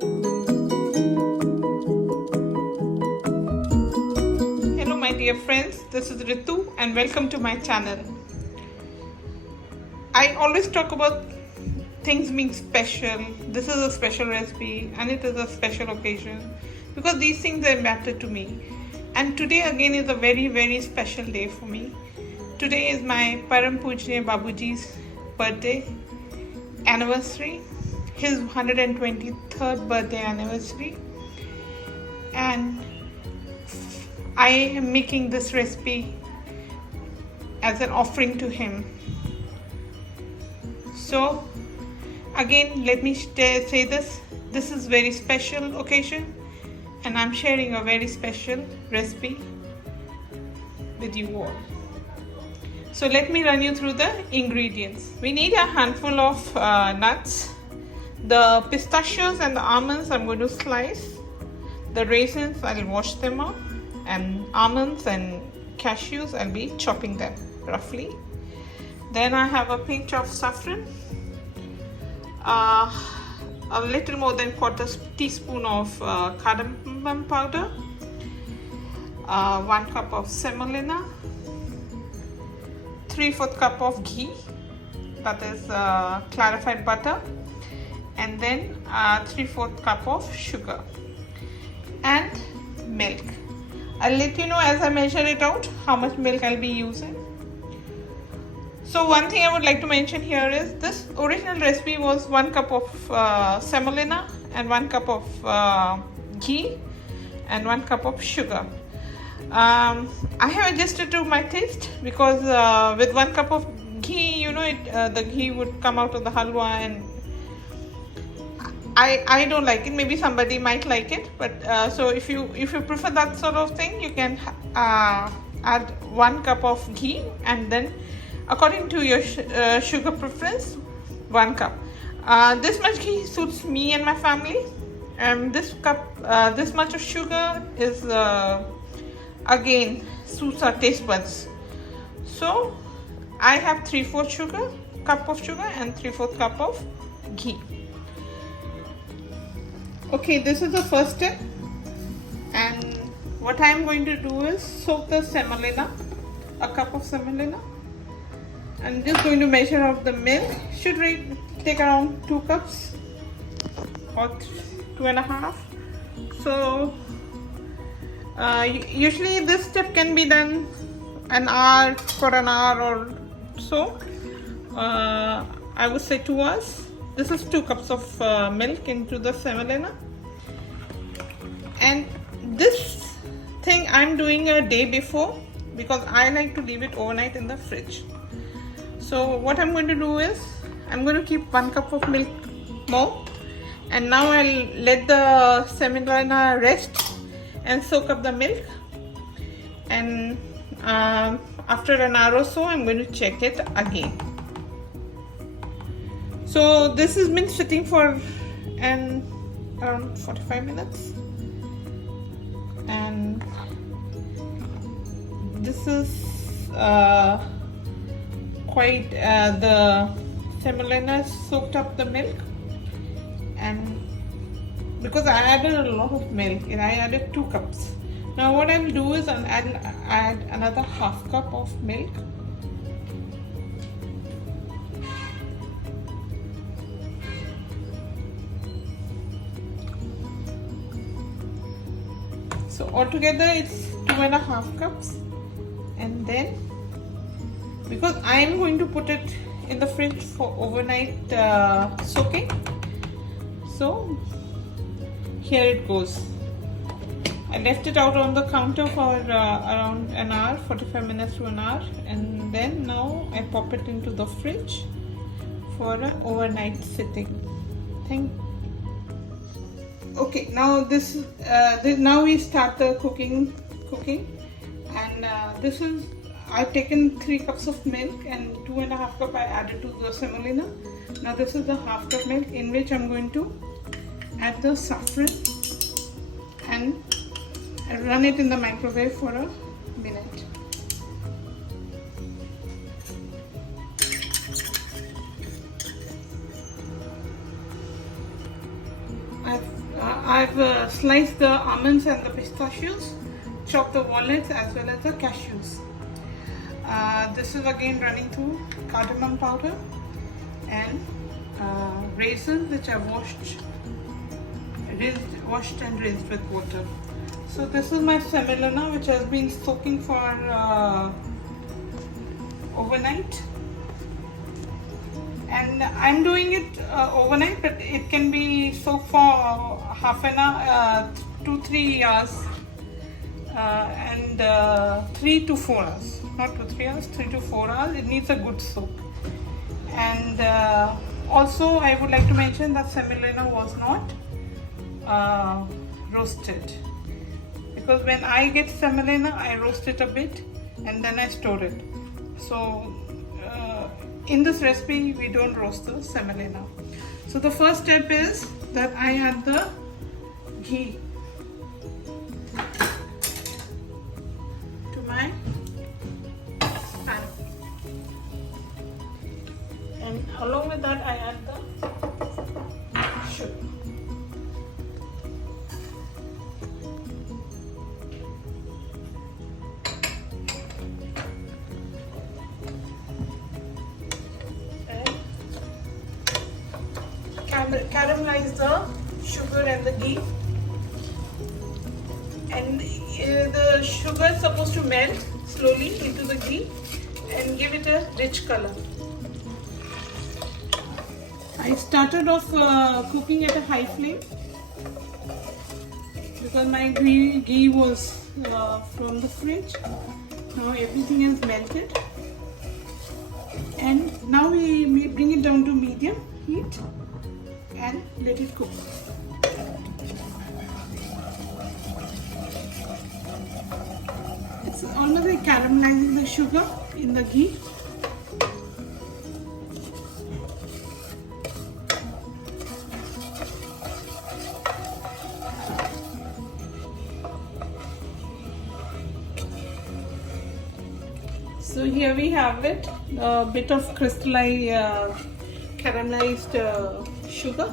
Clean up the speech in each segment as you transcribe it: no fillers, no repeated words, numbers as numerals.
Hello my dear friends, this is Ritu and welcome to my channel. I always talk about things being special. This is a special recipe and it is a special occasion because these things matter to me. And today again is a very special day for me. Today is my Param Pujya Babuji's birthday anniversary, his 123rd birthday anniversary, and I am making this recipe as an offering to him. So again, let me say this is very special occasion and I'm sharing a very special recipe with you all. So let me run you through the ingredients. We need a handful of nuts. The pistachios and the almonds I'm going to slice. The raisins I'll wash them up, and almonds and cashews I'll be chopping them roughly. Then I have a pinch of saffron, a little more than quarter teaspoon of cardamom powder, 1 cup of semolina, 3/4 cup of ghee, that is clarified butter, and then 3/4 cup of sugar and milk. I'll let you know as I measure it out how much milk I'll be using. So one thing I would like to mention here is this original recipe was 1 cup of semolina and 1 cup of ghee and 1 cup of sugar. I have adjusted to my taste because with 1 cup of ghee, you know, the ghee would come out of the halwa, and I don't like it. Maybe somebody might like it, but so if you prefer that sort of thing, you can add 1 cup of ghee, and then according to your sugar preference, 1 cup. This much ghee suits me and my family, and this much of sugar is again suits our taste buds. So I have 3/4 cup of sugar and 3/4 cup of ghee. Okay, this is the first step, and what I am going to do is soak the semolina, a cup of semolina. I'm just going to measure out the milk. Should take around 2 cups or 2.5. So usually this step can be done for an hour or so. I would say 2 hours. This is 2 cups of milk into the semolina, and this thing I'm doing a day before because I like to leave it overnight in the fridge. So what I'm going to do is I'm going to keep 1 cup of milk more, and now I'll let the semolina rest and soak up the milk, and after an hour or so I'm going to check it again. So this has been sitting for around 45 minutes, and this is quite the semolina soaked up the milk, and because I added a lot of milk, and I added 2 cups. Now what I'll do is I'll add another 1/2 cup of milk. So altogether it's 2.5 cups, and then because I am going to put it in the fridge for overnight soaking, so here it goes. I left it out on the counter for around an hour, 45 minutes to an hour, and then now I pop it into the fridge for an overnight sitting. Okay, now now we start the cooking, and this is, I've taken 3 cups of milk and 2.5 cup I added to the semolina. Now this is the 1/2 cup milk in which I'm going to add the saffron and run it in the microwave for a minute. I've I've sliced the almonds and the pistachios, chopped the walnuts as well as the cashews. This is again running through cardamom powder and raisins, which I've washed and rinsed with water. So this is my semolina, which has been soaking for overnight, and I'm doing it overnight, but it can be soaked for half an hour, 2-3 hours, and 3 to 4 hours, not 2-3 hours, 3 to 4 hours. It needs a good soak. And also I would like to mention that semolina was not roasted, because when I get semolina, I roast it a bit and then I store it. So in this recipe we don't roast the semolina. So the first step is that I add the ghee to my pan, and along with that I add the sugar. Caramelize the sugar and the ghee, and the sugar is supposed to melt slowly into the ghee and give it a rich color. I started off cooking at a high flame because my ghee was from the fridge. Now everything is melted, and now we may bring it down to medium heat and let it cook. It's almost like caramelizing the sugar in the ghee. So here we have it, a bit of crystallized caramelized sugar,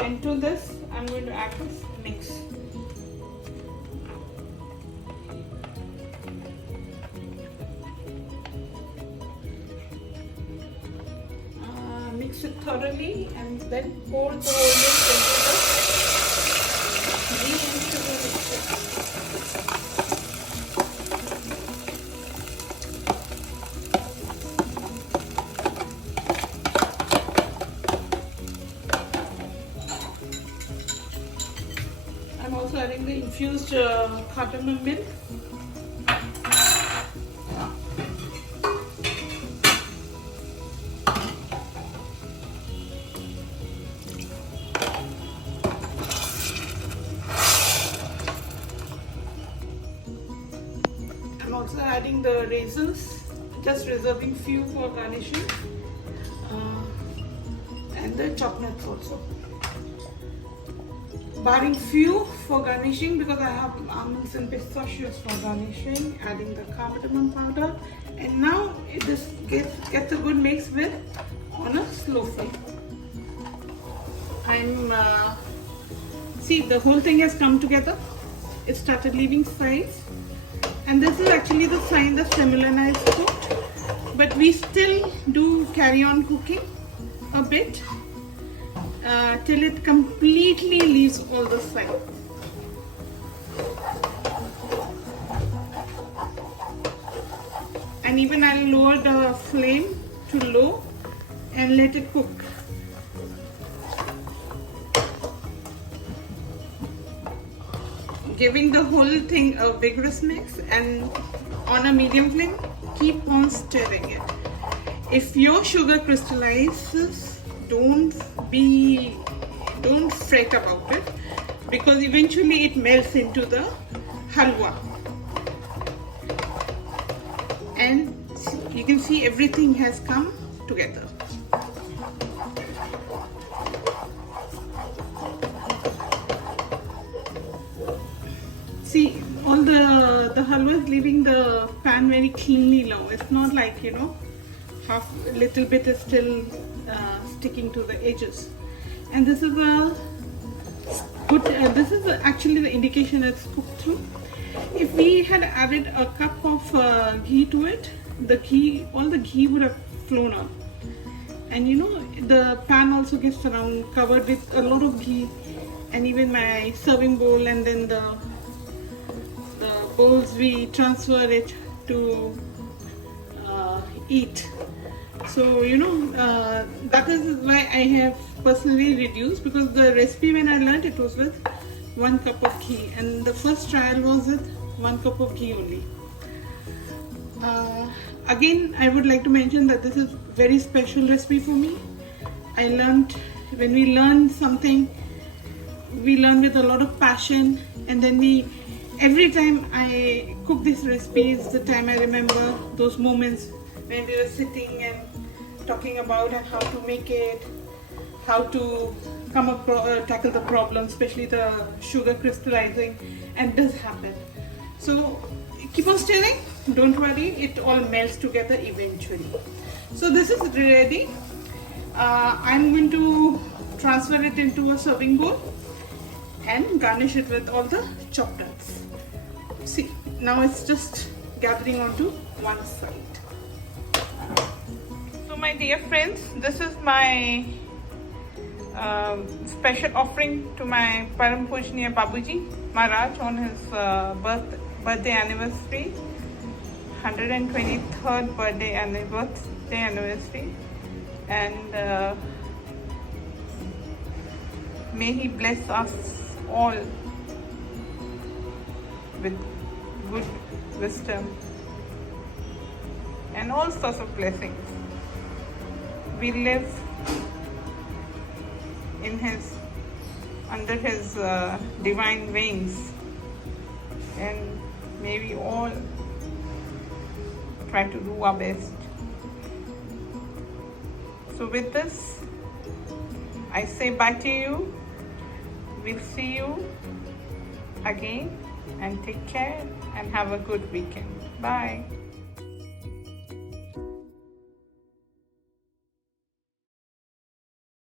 and to this I'm going to add this mix. Mix it thoroughly and then pour the whole mix into the ghee and sugar mixture. I'm also adding the infused cardamom milk. I'm also adding the raisins, just reserving few for garnishing, and the chopped nuts also. Barring few for garnishing because I have almonds and pistachios for garnishing, adding the cardamom powder, and now this gets a good mix with on a slow flame. See, the whole thing has come together. It started leaving sides, and this is actually the sign that semolina is cooked, but we still do carry on cooking a bit till it completely leaves all the sides. And even I'll lower the flame to low and let it cook. Giving the whole thing a vigorous mix, and on a medium flame, keep on stirring it. If your sugar crystallizes, don't fret about it, because eventually it melts into the halwa. And you can see everything has come together. See, all the halwa is leaving the pan very cleanly now. It's not like, you know, a little bit is still sticking to the edges. And this is a good. This is actually the indication it's cooked through. If we had added a cup of ghee to it, all the ghee would have flown out. And you know, the pan also gets around covered with a lot of ghee, and even my serving bowl, and then the bowls we transfer it to eat. So you know, that is why I have personally reduced, because the recipe when I learned it was with 1 cup of ghee, and the first trial was with 1 cup of ghee only. Again, I would like to mention that this is very special recipe for me. I learned, when we learn something, we learn with a lot of passion, and then every time I cook this recipe is the time I remember those moments when we were sitting and talking about and how to make it, how to tackle the problem, especially the sugar crystallizing, and it does happen. So keep on stirring, don't worry, it all melts together eventually. So this is ready. I'm going to transfer it into a serving bowl and garnish it with all the chopped nuts. See, now it's just gathering onto one side. So my dear friends, this is my special offering to my Param Pujniya Babuji Maharaj on his birthday anniversary, 123rd birthday anniversary, and may he bless us all with good wisdom and all sorts of blessings. We live under his divine wings, and may we all try to do our best. So with this, I say bye to you. We'll see you again, and take care and have a good weekend. Bye.